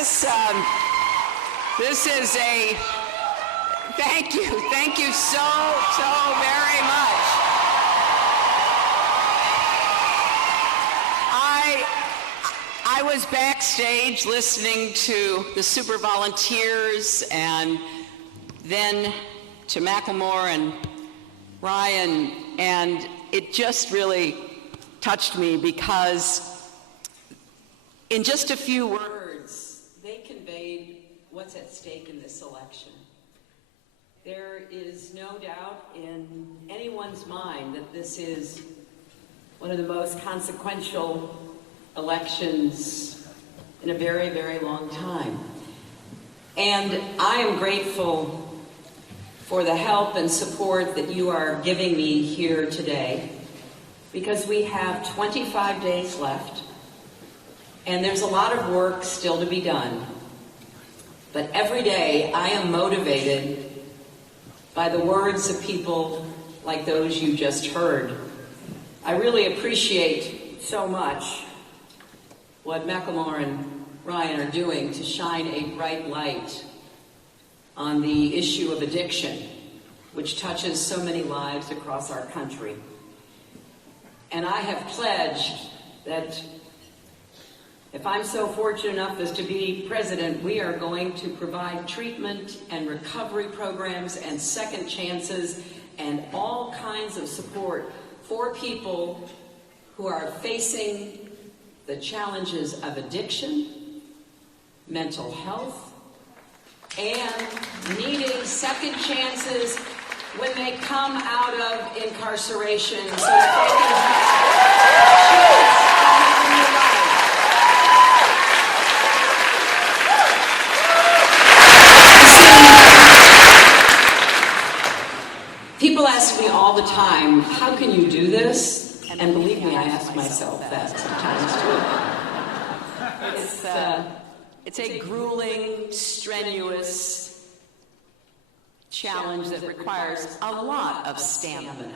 This is a, thank you so very much. I was backstage listening to the super volunteers and then to Macklemore and Ryan, and it just really touched me because in just a few words, they conveyed what's at stake in this election. There is no doubt in anyone's mind that this is one of the most consequential elections in a very, very long time. And I am grateful for the help and support that you are giving me here today, because we have 25 days left, and there's a lot of work still to be done. But every day I am motivated by the words of people like those you just heard. I really appreciate so much what Macklemore and Ryan are doing to shine a bright light on the issue of addiction, which touches so many lives across our country. And I have pledged that if I'm so fortunate enough as to be president, we are going to provide treatment and recovery programs and second chances and all kinds of support for people who are facing the challenges of addiction, mental health, and needing second chances when they come out of incarceration so that they can have a chance at living a new life. People ask me all the time, how can you do this? And believe me, I ask myself that sometimes too. It's a grueling, strenuous challenge that requires a lot of stamina.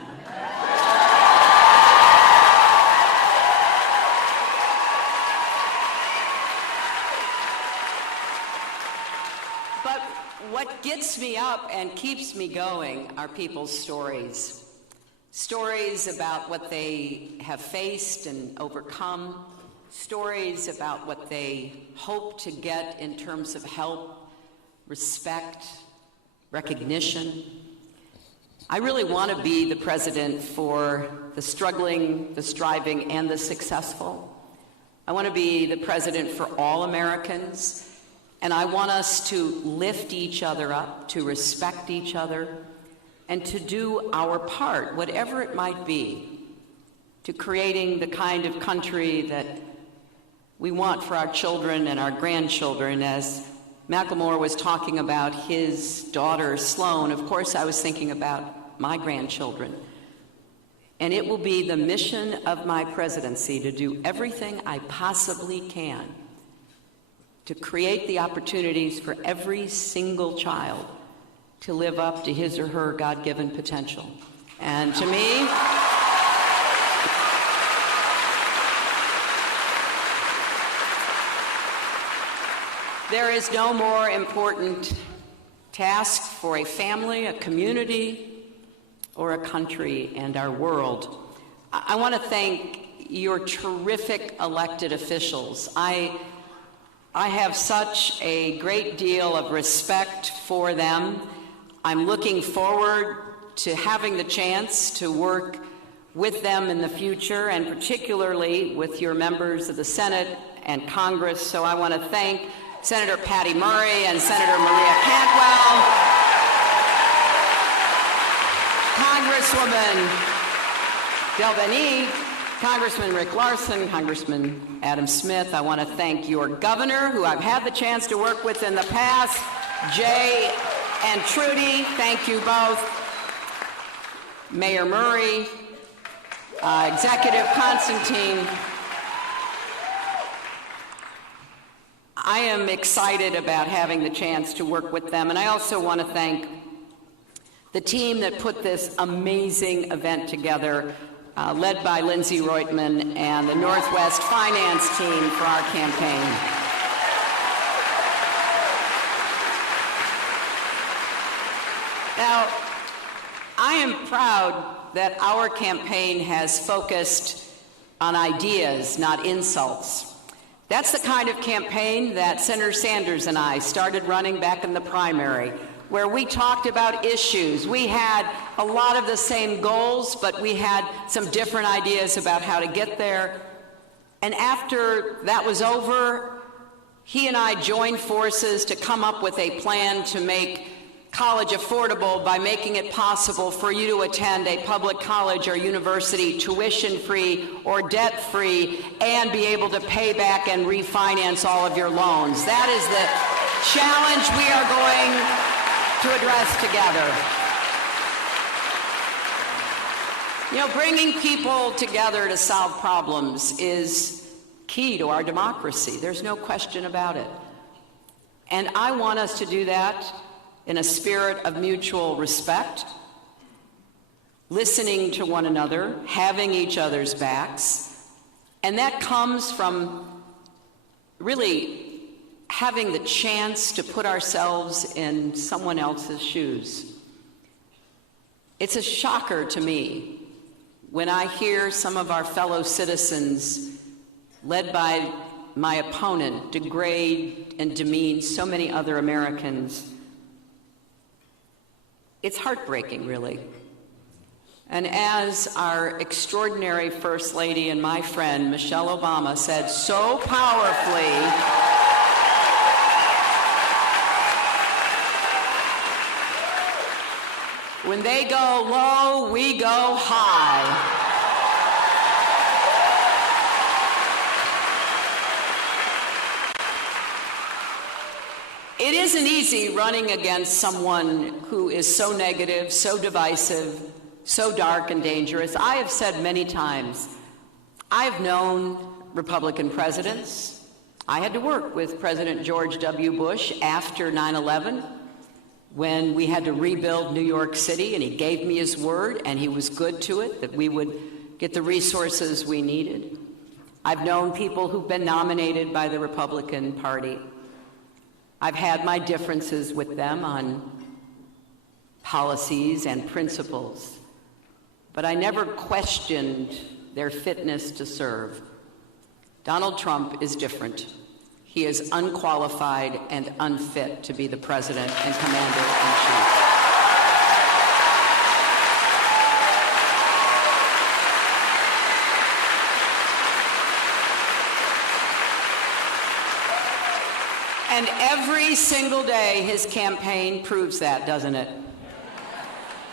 But what gets me up and keeps me going are people's stories. Stories about what they have faced and overcome. Stories about what they hope to get in terms of help, respect, recognition. I really want to be the president for the struggling, the striving, and the successful. I want to be the president for all Americans, and I want us to lift each other up, to respect each other, and to do our part, whatever it might be, to creating the kind of country that we want for our children and our grandchildren. As Macklemore was talking about his daughter, Sloan, of course I was thinking about my grandchildren. And it will be the mission of my presidency to do everything I possibly can to create the opportunities for every single child to live up to his or her God-given potential. And to me, there is no more important task for a family, a community, or a country and our world. I want to thank your terrific elected officials. I have such a great deal of respect for them. I'm looking forward to having the chance to work with them in the future, and particularly with your members of the Senate and Congress. So I want to thank Senator Patty Murray and Senator Maria Cantwell, Congresswoman Delveny, Congressman Rick Larson, Congressman Adam Smith. I want to thank your governor, who I've had the chance to work with in the past, Jay and Trudy. Thank you both. Mayor Murray, Executive Constantine. I am excited about having the chance to work with them, and I also want to thank the team that put this amazing event together, led by Lindsay Reutemann and the Northwest Finance team for our campaign. am proud that our campaign has focused on ideas, not insults. That's the kind of campaign that Senator Sanders and I started running back in the primary, where we talked about issues. We had a lot of the same goals, but we had some different ideas about how to get there. And after that was over, he and I joined forces to come up with a plan to make college affordable by making it possible for you to attend a public college or university tuition-free or debt-free and be able to pay back and refinance all of your loans. That is the challenge we are going to address together. You know, bringing people together to solve problems is key to our democracy. There's no question about it. And I want us to do that in a spirit of mutual respect, listening to one another, having each other's backs. And that comes from really having the chance to put ourselves in someone else's shoes. It's a shocker to me when I hear some of our fellow citizens, led by my opponent, degrade and demean so many other Americans. It's heartbreaking, really. And as our extraordinary First Lady and my friend, Michelle Obama, said so powerfully, when they go low, we go high. It isn't easy running against someone who is so negative, so divisive, so dark and dangerous. I have said many times, I've known Republican presidents. I had to work with President George W. Bush after 9/11 when we had to rebuild New York City, and he gave me his word, and he was good to it, that we would get the resources we needed. I've known people who've been nominated by the Republican Party. I've had my differences with them on policies and principles, but I never questioned their fitness to serve. Donald Trump is different. He is unqualified and unfit to be the president and commander-in-chief. And every single day, his campaign proves that, doesn't it?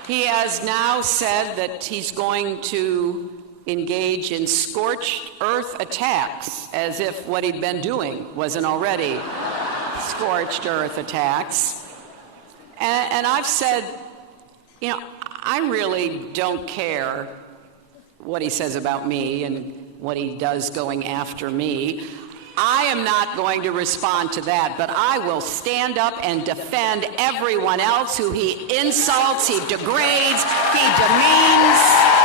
He has now said that he's going to engage in scorched earth attacks, as if what he'd been doing wasn't already scorched earth attacks. And I've said, you know, I really don't care what he says about me and what he does going after me. I am not going to respond to that, but I will stand up and defend everyone else who he insults, he degrades, he demeans.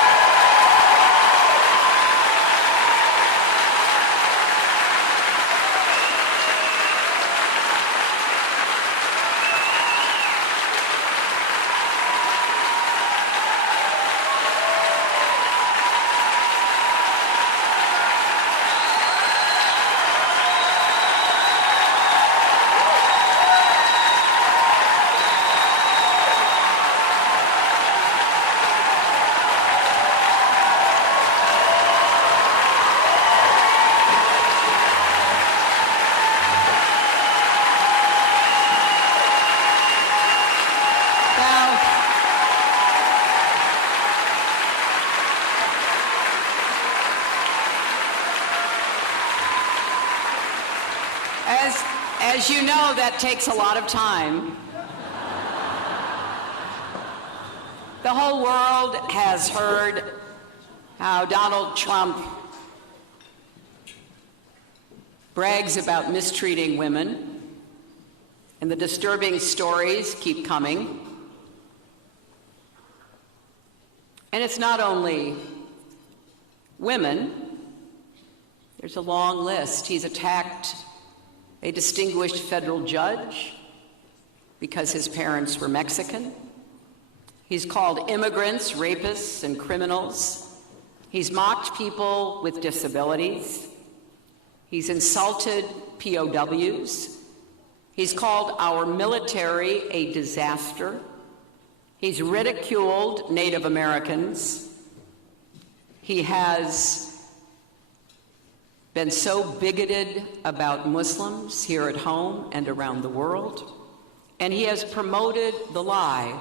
As you know, that takes a lot of time. The whole world has heard how Donald Trump brags about mistreating women, and the disturbing stories keep coming. And it's not only women. There's a long list. He's attacked a distinguished federal judge because his parents were Mexican. He's called immigrants rapists and criminals. He's mocked people with disabilities. He's insulted POWs. He's called our military a disaster. He's ridiculed Native Americans. He has been so bigoted about Muslims here at home and around the world. And he has promoted the lie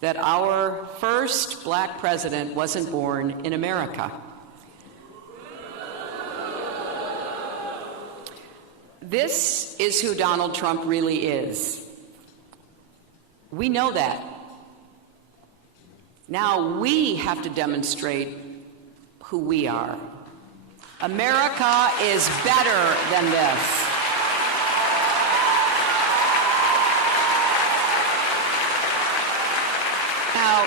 that our first black president wasn't born in America. This is who Donald Trump really is. We know that. Now we have to demonstrate who we are. America is better than this. Now,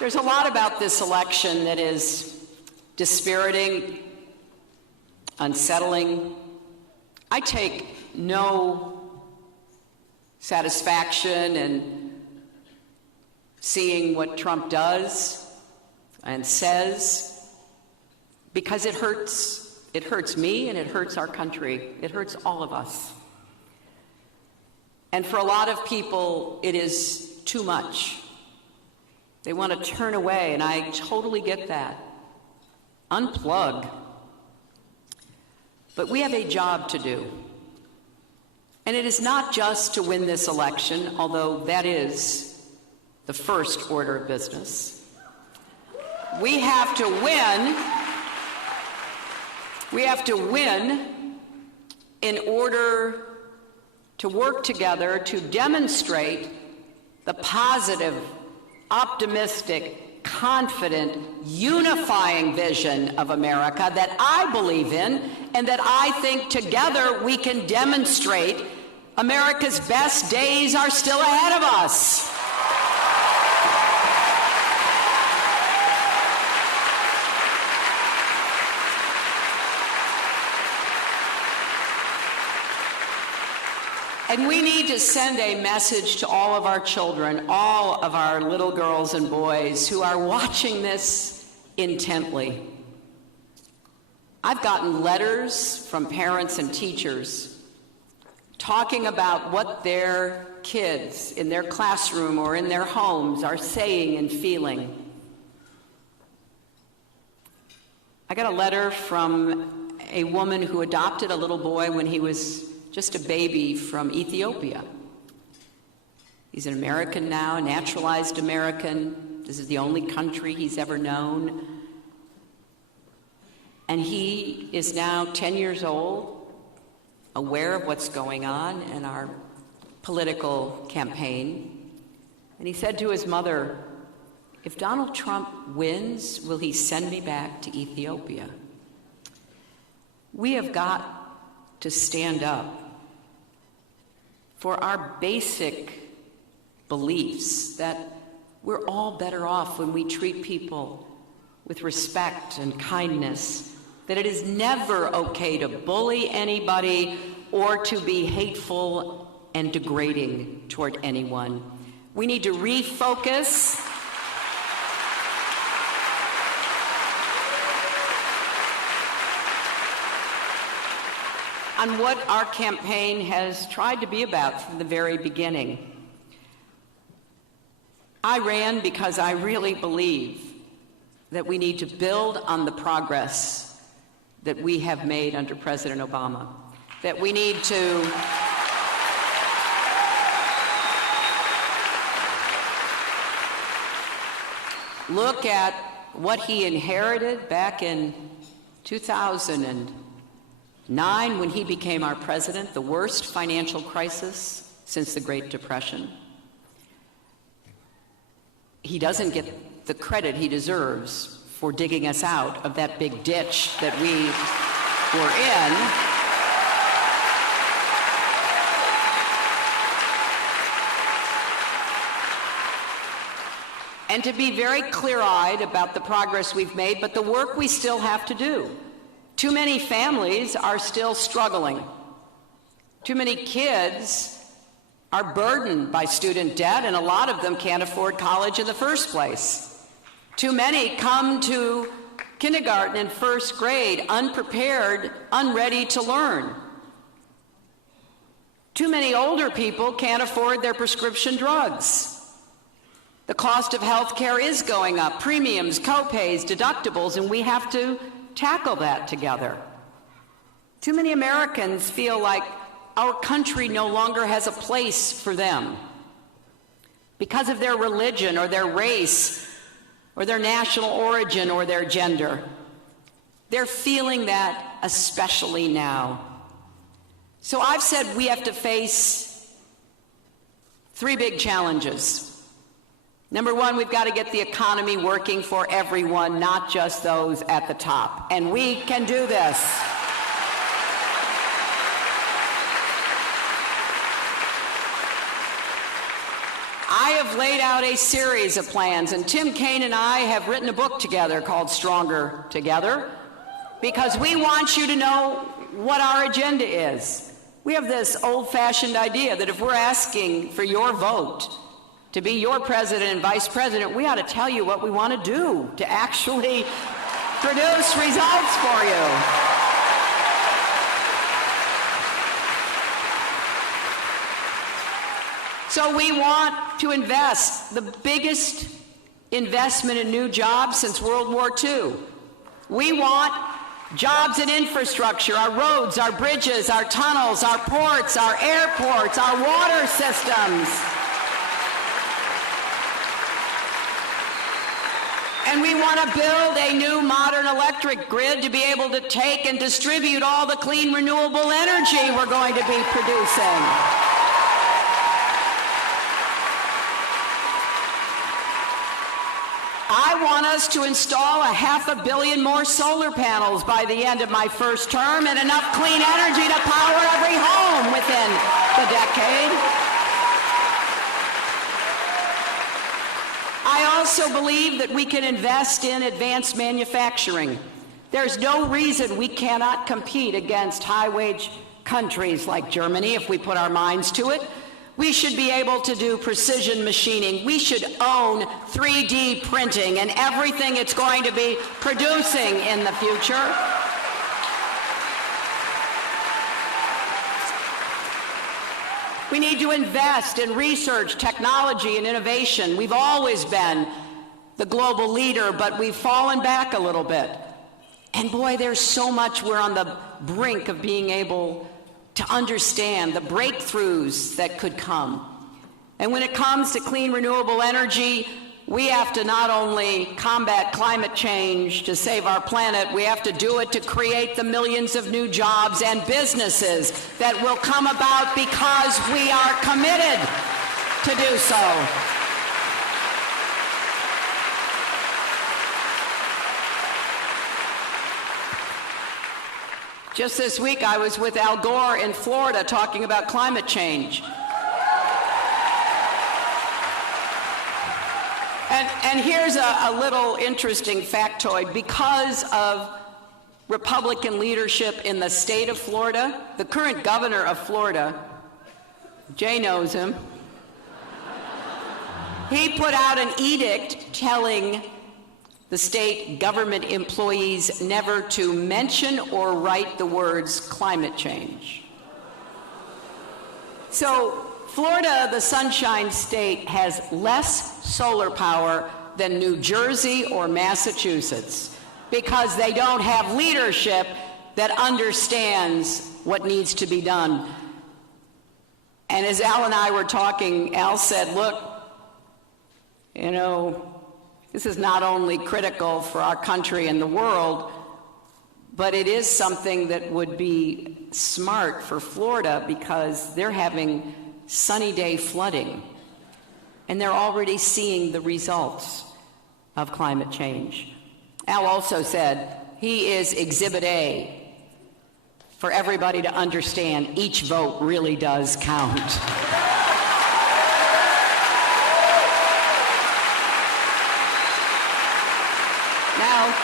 there's a lot about this election that is dispiriting, unsettling. I take no satisfaction in seeing what Trump does and says, because it hurts. It hurts me and it hurts our country. It hurts all of us. And for a lot of people, it is too much. They want to turn away, and I totally get that. Unplug. But we have a job to do. And it is not just to win this election, although that is the first order of business. We have to win. We have to win in order to work together to demonstrate the positive, optimistic, confident, unifying vision of America that I believe in, and that I think together we can demonstrate America's best days are still ahead of us. And we need to send a message to all of our children, all of our little girls and boys who are watching this intently. I've gotten letters from parents and teachers talking about what their kids in their classroom or in their homes are saying and feeling. I got a letter from a woman who adopted a little boy when he was just a baby from Ethiopia. He's an American now, naturalized American. This is the only country he's ever known. And he is now 10 years old, aware of what's going on in our political campaign. And he said to his mother, "If Donald Trump wins, will he send me back to Ethiopia?" We have got to stand up for our basic beliefs that we're all better off when we treat people with respect and kindness, that it is never okay to bully anybody or to be hateful and degrading toward anyone. We need to refocus on what our campaign has tried to be about from the very beginning. I ran because I really believe that we need to build on the progress that we have made under President Obama, that we need to look at what he inherited back in 2009 when he became our president, the worst financial crisis since the Great Depression. He doesn't get the credit he deserves for digging us out of that big ditch that we were in. And to be very clear-eyed about the progress we've made, but the work we still have to do. Too many families are still struggling. Too many kids are burdened by student debt, and a lot of them can't afford college in the first place. Too many come to kindergarten and first grade unprepared, unready to learn. Too many older people can't afford their prescription drugs. The cost of health care is going up, premiums, co-pays, deductibles, and we have to tackle that together. Too many Americans feel like our country no longer has a place for them because of their religion or their race or their national origin or their gender. They're feeling that especially now. So I've said we have to face 3 big challenges. Number 1, we've got to get the economy working for everyone, not just those at the top. And we can do this. I have laid out a series of plans, and Tim Kaine and I have written a book together called Stronger Together, because we want you to know what our agenda is. We have this old-fashioned idea that if we're asking for your vote to be your president and vice president, we ought to tell you what we want to do to actually produce results for you. So we want to invest the biggest investment in new jobs since World War II. We want jobs in infrastructure, our roads, our bridges, our tunnels, our ports, our airports, our water systems. And we want to build a new modern electric grid to be able to take and distribute all the clean renewable energy we're going to be producing. I want us to install 500 million more solar panels by the end of my first term and enough clean energy to power every home within the decade. I also believe that we can invest in advanced manufacturing. There's no reason we cannot compete against high-wage countries like Germany if we put our minds to it. We should be able to do precision machining. We should own 3D printing and everything it's going to be producing in the future. We need to invest in research, technology, and innovation. We've always been the global leader, but we've fallen back a little bit. And boy, there's so much we're on the brink of being able to understand, the breakthroughs that could come. And when it comes to clean renewable energy, we have to not only combat climate change to save our planet, we have to do it to create the millions of new jobs and businesses that will come about because we are committed to do so. Just this week, I was with Al Gore in Florida talking about climate change. And here's a little interesting factoid. Because of Republican leadership in the state of Florida, the current governor of Florida, Jay knows him, he put out an edict telling the state government employees never to mention or write the words climate change. So Florida, the Sunshine State, has less solar power than New Jersey or Massachusetts because they don't have leadership that understands what needs to be done. And as Al and I were talking, Al said, look, you know, this is not only critical for our country and the world, but it is something that would be smart for Florida because they're having sunny day flooding, and they're already seeing the results of climate change. Al also said he is Exhibit A for everybody to understand each vote really does count. Now,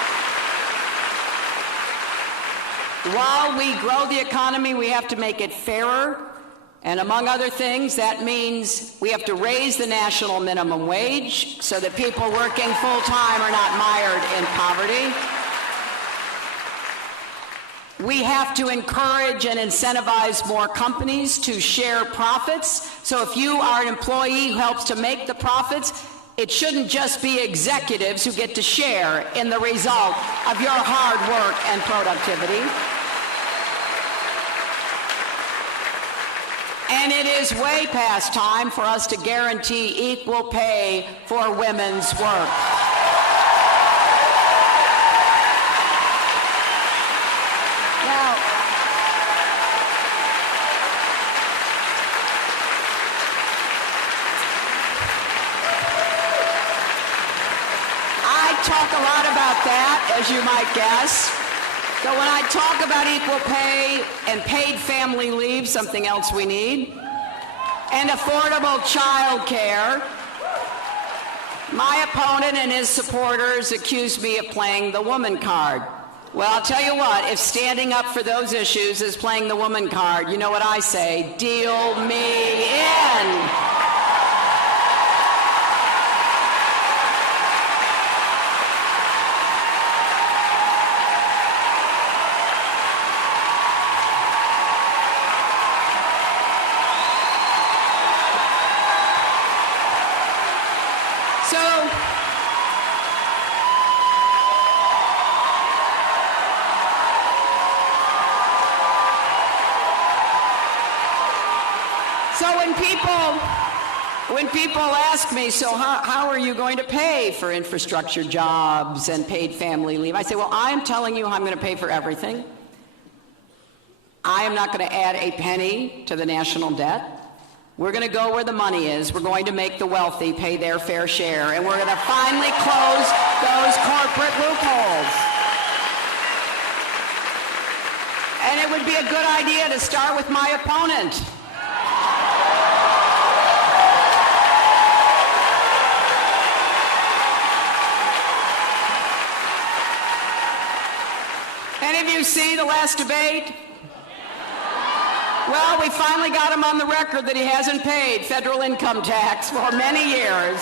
while we grow the economy, we have to make it fairer And among other things, that means we have to raise the national minimum wage so that people working full-time are not mired in poverty. We have to encourage and incentivize more companies to share profits. So if you are an employee who helps to make the profits, it shouldn't just be executives who get to share in the result of your hard work and productivity. And it is way past time for us to guarantee equal pay for women's work. Now, I talk a lot about that, as you might guess. So when I talk about equal pay and paid family leave, something else we need, and affordable child care, my opponent and his supporters accuse me of playing the woman card. Well, I'll tell you what, if standing up for those issues is playing the woman card, you know what I say, deal me in. So when people ask me, so how are you going to pay for infrastructure jobs and paid family leave? I say, well, I'm telling you how I'm going to pay for everything. I am not going to add a penny to the national debt. We're going to go where the money is. We're going to make the wealthy pay their fair share, and we're going to finally close those corporate loopholes. And it would be a good idea to start with my opponent. Any of you see the last debate? Well, we finally got him on the record that he hasn't paid federal income tax for many years.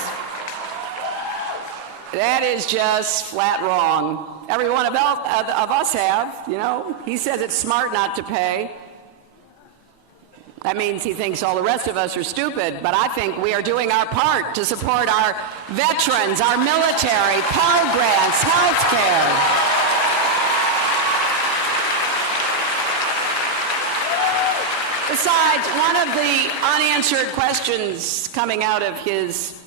That is just flat wrong. Every one of us have, you know. He says it's smart not to pay. That means he thinks all the rest of us are stupid, but I think we are doing our part to support our veterans, our military, Pell Grants, health care. Besides, one of the unanswered questions coming out of his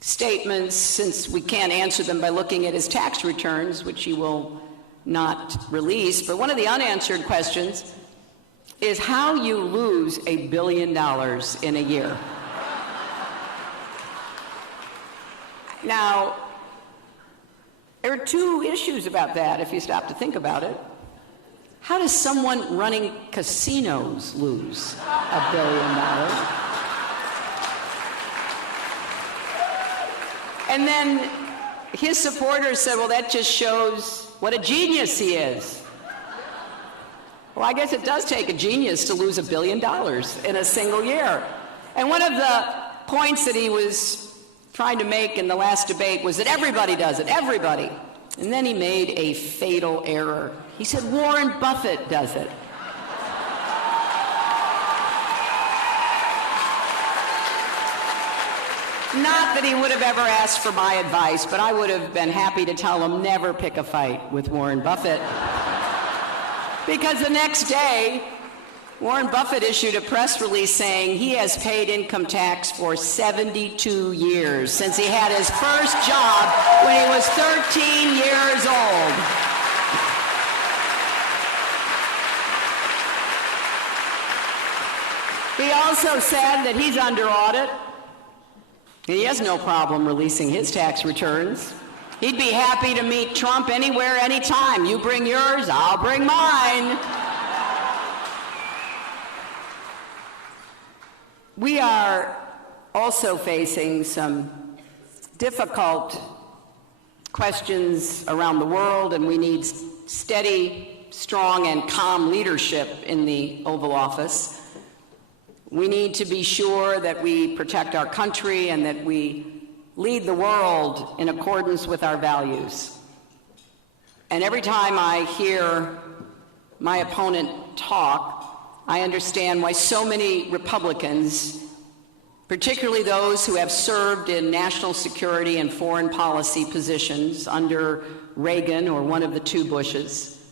statements, since we can't answer them by looking at his tax returns, which he will not release, but one of the unanswered questions is how you lose $1 billion in a year. Now, there are two issues about that if you stop to think about it. How does someone running casinos lose $1 billion? And then his supporters said, well, that just shows what a genius he is. Well, I guess it does take a genius to lose $1 billion in a single year. And one of the points that he was trying to make in the last debate was that everybody does it, everybody. And then he made a fatal error. He said Warren Buffett does it. Not that he would have ever asked for my advice, but I would have been happy to tell him never pick a fight with Warren Buffett. Because the next day, Warren Buffett issued a press release saying he has paid income tax for 72 years, since he had his first job when he was 13 years old. He also said that he's under audit, and he has no problem releasing his tax returns. He'd be happy to meet Trump anywhere, anytime. You bring yours, I'll bring mine. We are also facing some difficult questions around the world, and we need steady, strong, and calm leadership in the Oval Office. We need to be sure that we protect our country and that we lead the world in accordance with our values. And every time I hear my opponent talk, I understand why so many Republicans, particularly those who have served in national security and foreign policy positions under Reagan or one of the two Bushes,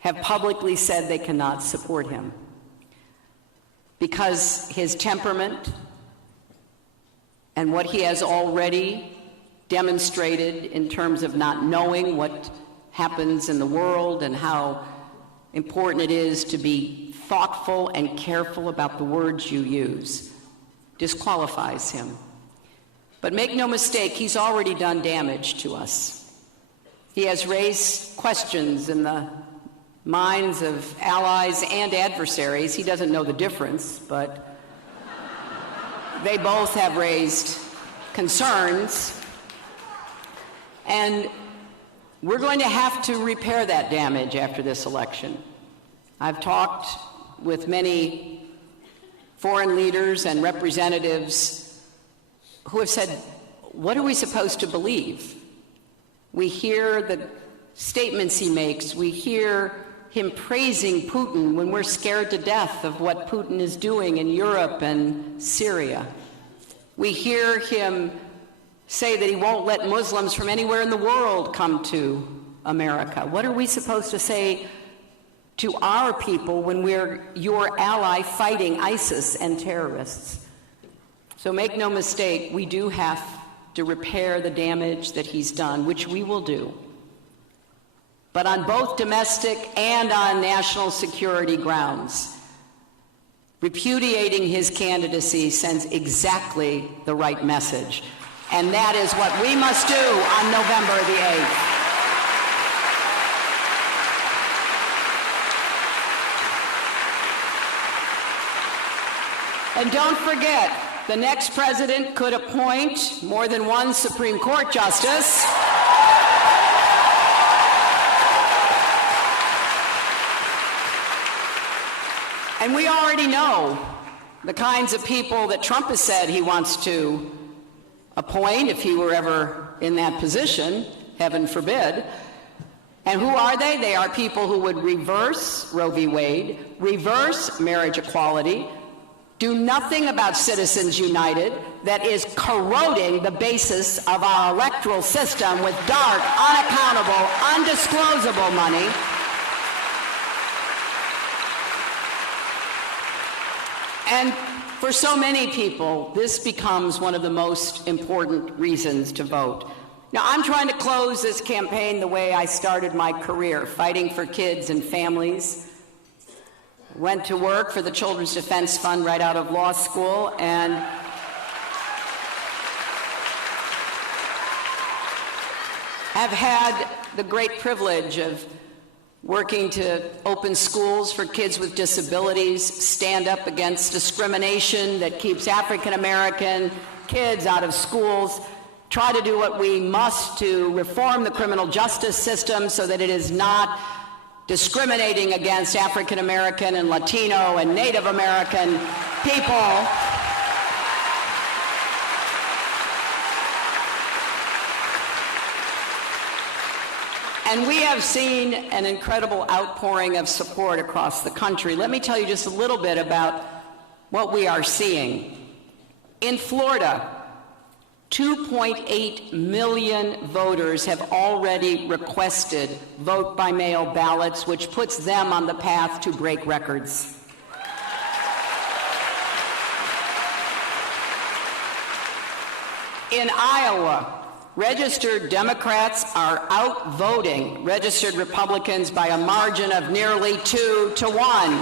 have publicly said they cannot support him. Because his temperament and what he has already demonstrated in terms of not knowing what happens in the world and how important it is to be thoughtful and careful about the words you use, disqualifies him. But make no mistake, he's already done damage to us. He has raised questions in the minds of allies and adversaries. He doesn't know the difference, but they both have raised concerns. And we're going to have to repair that damage after this election. I've talked with many foreign leaders and representatives who have said, what are we supposed to believe? We hear the statements he makes. We hear him praising Putin when we're scared to death of what Putin is doing in Europe and Syria. We hear him say that he won't let Muslims from anywhere in the world come to America. What are we supposed to say to our people when we're your ally fighting ISIS and terrorists? So make no mistake, we do have to repair the damage that he's done, which we will do. But on both domestic and on national security grounds, repudiating his candidacy sends exactly the right message. And that is what we must do on November the 8th. And don't forget, the next president could appoint more than one Supreme Court justice. And we already know the kinds of people that Trump has said he wants to appoint if he were ever in that position, heaven forbid. And who are they? They are people who would reverse Roe v. Wade, reverse marriage equality, do nothing about Citizens United that is corroding the basis of our electoral system with dark, unaccountable, undisclosable money. And for so many people, this becomes one of the most important reasons to vote. Now, I'm trying to close this campaign the way I started my career, fighting for kids and families. Went to work for the Children's Defense Fund right out of law school, and have had the great privilege of working to open schools for kids with disabilities, stand up against discrimination that keeps African American kids out of schools, try to do what we must to reform the criminal justice system so that it is not discriminating against African American and Latino and Native American people. And we have seen an incredible outpouring of support across the country. Let me tell you just a little bit about what we are seeing. In Florida, 2.8 million voters have already requested vote-by-mail ballots, which puts them on the path to break records. In Iowa, registered Democrats are outvoting registered Republicans by a margin of nearly 2 to 1.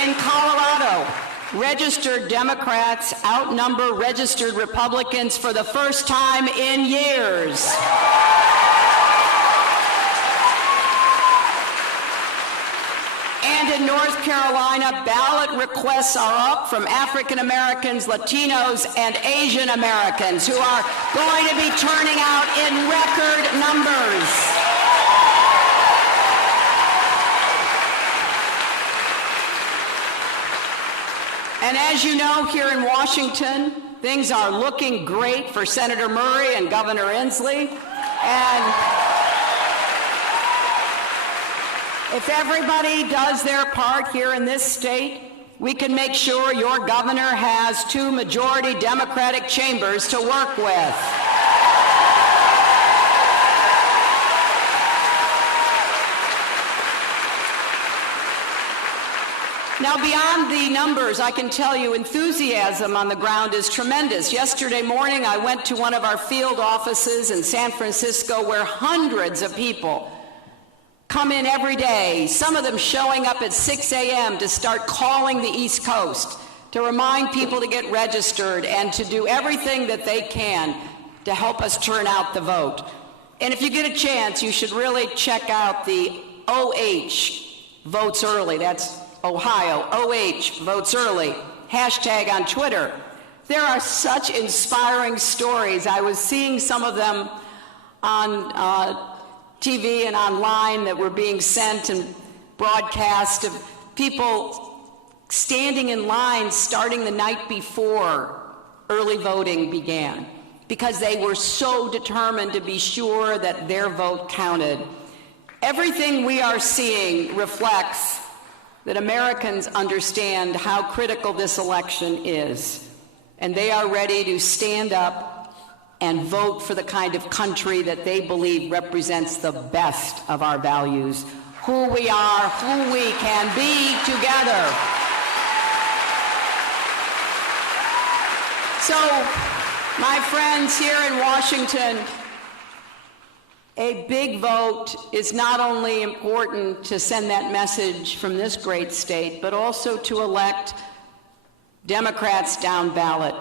In Colorado, registered Democrats outnumber registered Republicans for the first time in years. And in in North Carolina, ballot requests are up from African Americans, Latinos, and Asian Americans who are going to be turning out in record numbers. And as you know, here in Washington, things are looking great for Senator Murray and Governor Inslee. And if everybody does their part here in this state, we can make sure your governor has 2 majority Democratic chambers to work with. Now, beyond the numbers, I can tell you enthusiasm on the ground is tremendous. Yesterday morning, I went to one of our field offices in San Francisco where hundreds of people come in every day, some of them showing up at 6 a.m. to start calling the East Coast, to remind people to get registered and to do everything that they can to help us turn out the vote. And if you get a chance, you should really check out the OH Votes Early. That's Ohio, OH Votes Early, hashtag on Twitter. There are such inspiring stories. I was seeing some of them on TV and online that were being sent and broadcast of people standing in line starting the night before early voting began because they were so determined to be sure that their vote counted. Everything we are seeing reflects that Americans understand how critical this election is, and they are ready to stand up and vote for the kind of country that they believe represents the best of our values, who we are, who we can be together. So, my friends here in Washington, a big vote is not only important to send that message from this great state, but also to elect Democrats down ballot.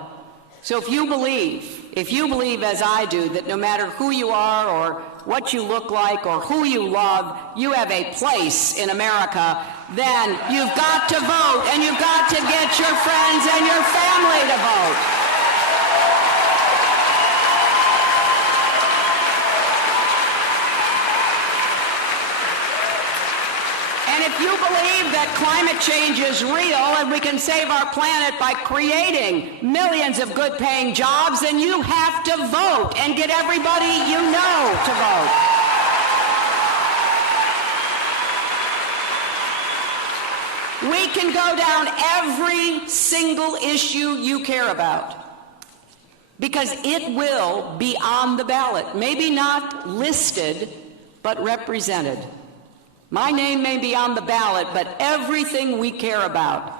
So if you believe as I do, that no matter who you are or what you look like or who you love, you have a place in America, then you've got to vote, and you've got to get your friends and your family to vote. And if you believe that climate change is real and we can save our planet by creating millions of good-paying jobs, then you have to vote and get everybody you know to vote. We can go down every single issue you care about because it will be on the ballot. Maybe not listed, but represented. My name may be on the ballot, but everything we care about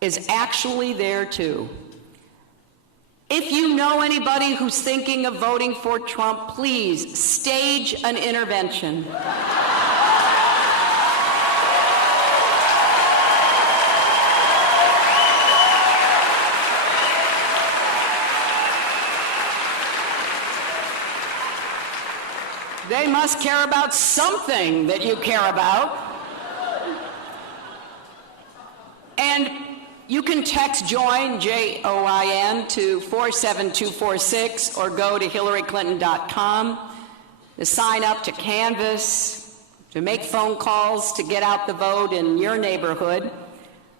is actually there too. If you know anybody who's thinking of voting for Trump, please stage an intervention. They must care about something that you care about. And you can text JOIN, J-O-I-N, to 47246 or go to hillaryclinton.com to sign up to canvass, to make phone calls to get out the vote in your neighborhood.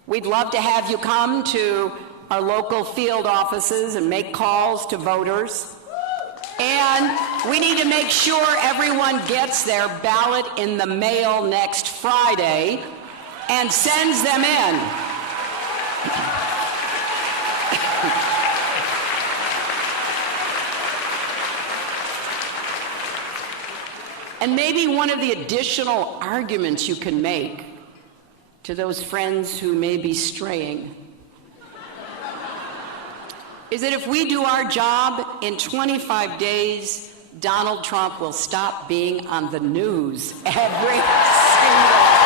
We'd love to have you come to our local field offices and make calls to voters. And we need to make sure everyone gets their ballot in the mail next Friday and sends them in. And maybe one of the additional arguments you can make to those friends who may be straying is that if we do our job, in 25 days, Donald Trump will stop being on the news every single day.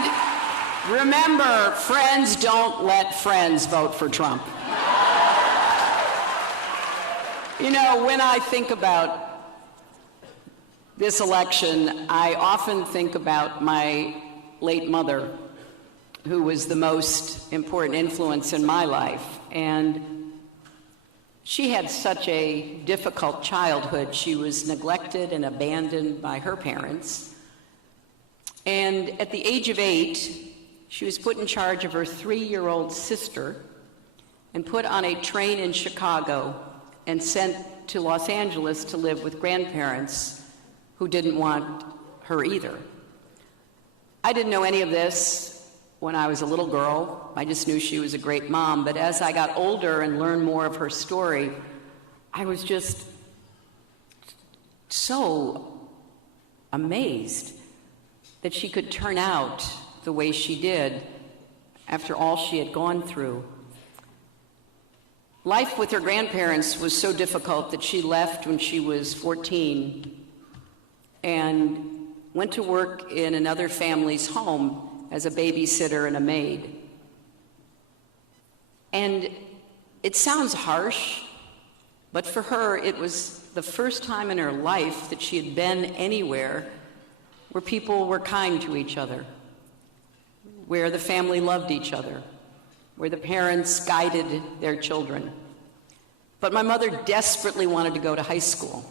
And remember, friends don't let friends vote for Trump. You know, when I think about this election, I often think about my late mother, who was the most important influence in my life. And she had such a difficult childhood. She was neglected and abandoned by her parents. And at the age of 8, she was put in charge of her 3-year-old sister and put on a train in Chicago and sent to Los Angeles to live with grandparents who didn't want her either. I didn't know any of this when I was a little girl. I just knew she was a great mom. But as I got older and learned more of her story, I was just so amazed that she could turn out the way she did after all she had gone through. Life with her grandparents was so difficult that she left when she was 14 and went to work in another family's home as a babysitter and a maid. And it sounds harsh, but for her, it was the first time in her life that she had been anywhere where people were kind to each other, where the family loved each other, where the parents guided their children. But my mother desperately wanted to go to high school.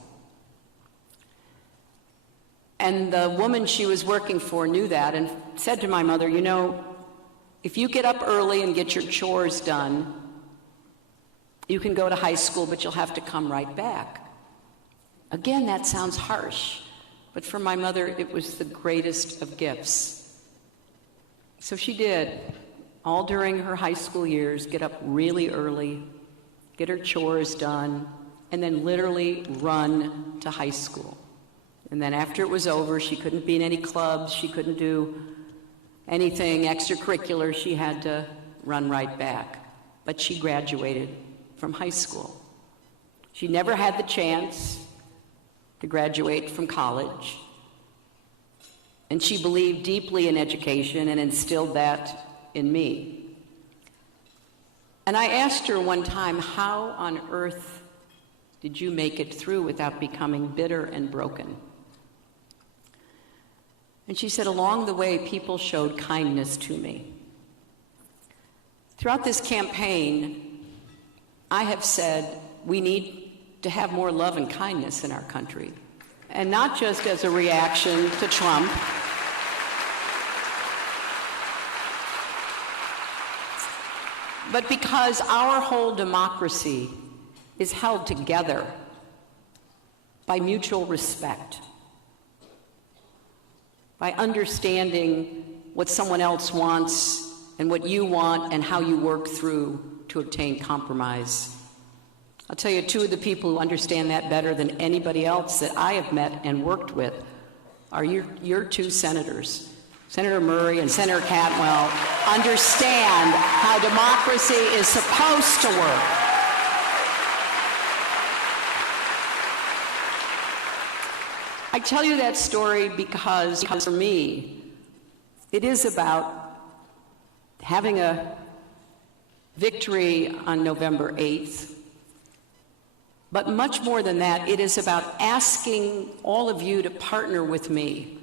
And the woman she was working for knew that and said to my mother, you know, if you get up early and get your chores done, you can go to high school, but you'll have to come right back. Again, that sounds harsh, but for my mother, it was the greatest of gifts. So she did, all during her high school years, get up really early, get her chores done, and then literally run to high school. And then after it was over, she couldn't be in any clubs, she couldn't do anything extracurricular, she had to run right back. But she graduated from high school. She never had the chance to graduate from college. And she believed deeply in education and instilled that in me. And I asked her one time, how on earth did you make it through without becoming bitter and broken? And she said, along the way, people showed kindness to me. Throughout this campaign, I have said we need to have more love and kindness in our country. And not just as a reaction to Trump, but because our whole democracy is held together by mutual respect, by understanding what someone else wants and what you want and how you work through to obtain compromise. I'll tell you, two of the people who understand that better than anybody else that I have met and worked with are your two senators. Senator Murray and Senator Cantwell understand how democracy is supposed to work. I tell you that story because for me, it is about having a victory on November 8th. But much more than that, it is about asking all of you to partner with me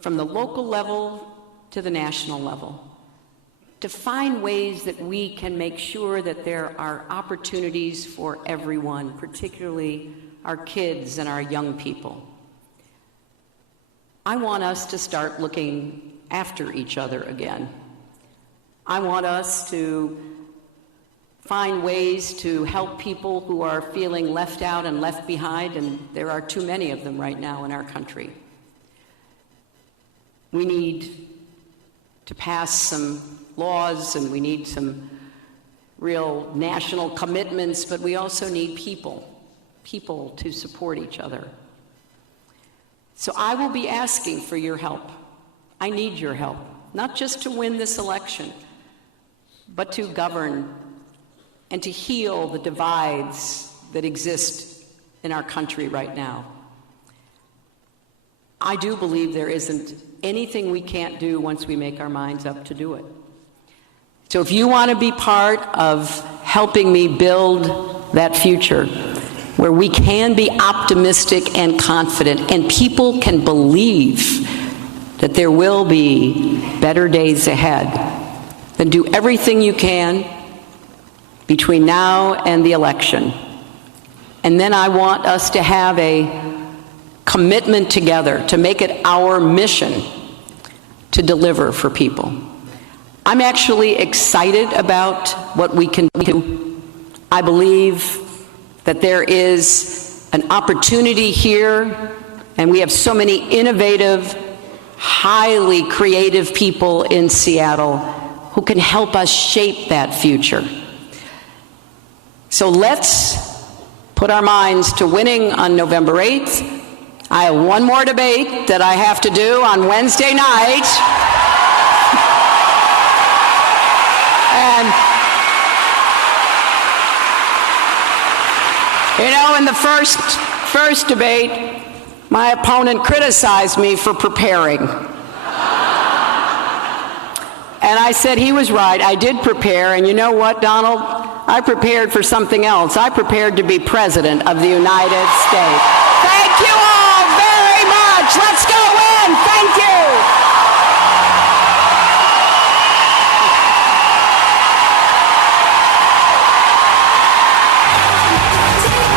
from the local level to the national level, to find ways that we can make sure that there are opportunities for everyone, particularly our kids and our young people. I want us to start looking after each other again. I want us to find ways to help people who are feeling left out and left behind, and there are too many of them right now in our country. We need to pass some laws and we need some real national commitments, but we also need people to support each other. So I will be asking for your help. I need your help, not just to win this election, but to govern and to heal the divides that exist in our country right now. I do believe there isn't anything we can't do once we make our minds up to do it. So if you want to be part of helping me build that future where we can be optimistic and confident and people can believe that there will be better days ahead, then do everything you can between now and the election. And then I want us to have a commitment together to make it our mission to deliver for people. I'm actually excited about what we can do. I believe that there is an opportunity here, and we have so many innovative, highly creative people in Seattle who can help us shape that future. So let's put our minds to winning on November 8th. I have one more debate that I have to do on Wednesday night. And, you know, in the first debate, my opponent criticized me for preparing. And I said he was right. I did prepare, and you know what, Donald? I prepared for something else. I prepared to be President of the United States. Thank you all very much. Let's go win. Thank you.